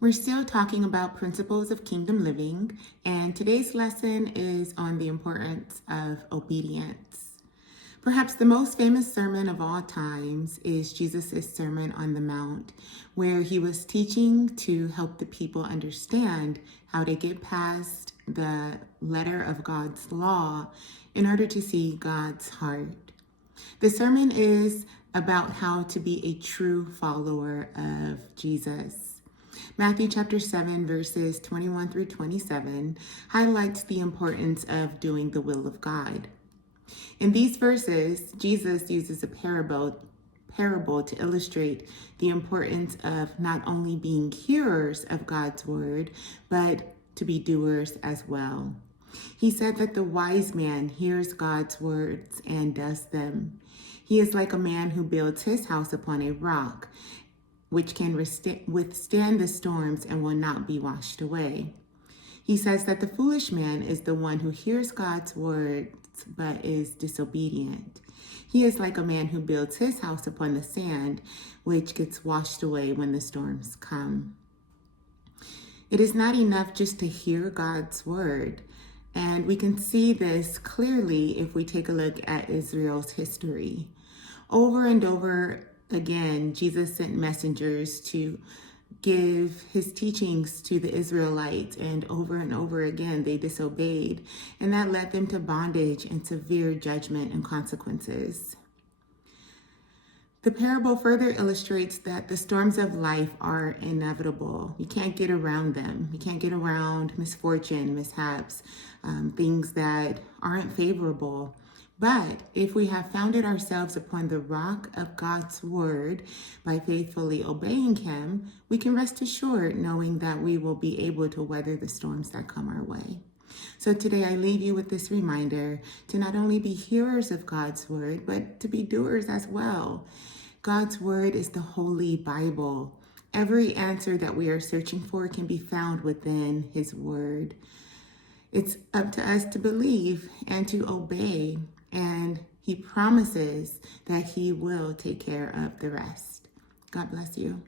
We're still talking about principles of kingdom living, and today's lesson is on the importance of obedience. Perhaps the most famous sermon of all times is Jesus' Sermon on the Mount, where he was teaching to help the people understand how to get past the letter of God's law in order to see God's heart. The sermon is about how to be a true follower of Jesus. Matthew chapter 7, verses 21 through 27 highlights the importance of doing the will of God. In these verses, Jesus uses a parable to illustrate the importance of not only being hearers of God's word, but to be doers as well. He said that the wise man hears God's words and does them. He is like a man who builds his house upon a rock, which can withstand the storms and will not be washed away. He says that the foolish man is the one who hears God's words but is disobedient. He is like a man who builds his house upon the sand, which gets washed away when the storms come. It is not enough just to hear God's word, and we can see this clearly if we take a look at Israel's history. Over and over again, Jesus sent messengers to give his teachings to the Israelites, and over again, they disobeyed, and that led them to bondage and severe judgment and consequences. The parable further illustrates that the storms of life are inevitable. You can't get around them. You can't get around misfortune, mishaps, things that aren't favorable. But if we have founded ourselves upon the rock of God's word by faithfully obeying him, we can rest assured knowing that we will be able to weather the storms that come our way. So today I leave you with this reminder to not only be hearers of God's word, but to be doers as well. God's word is the Holy Bible. Every answer that we are searching for can be found within his word. It's up to us to believe and to obey, and he promises that he will take care of the rest. God bless you.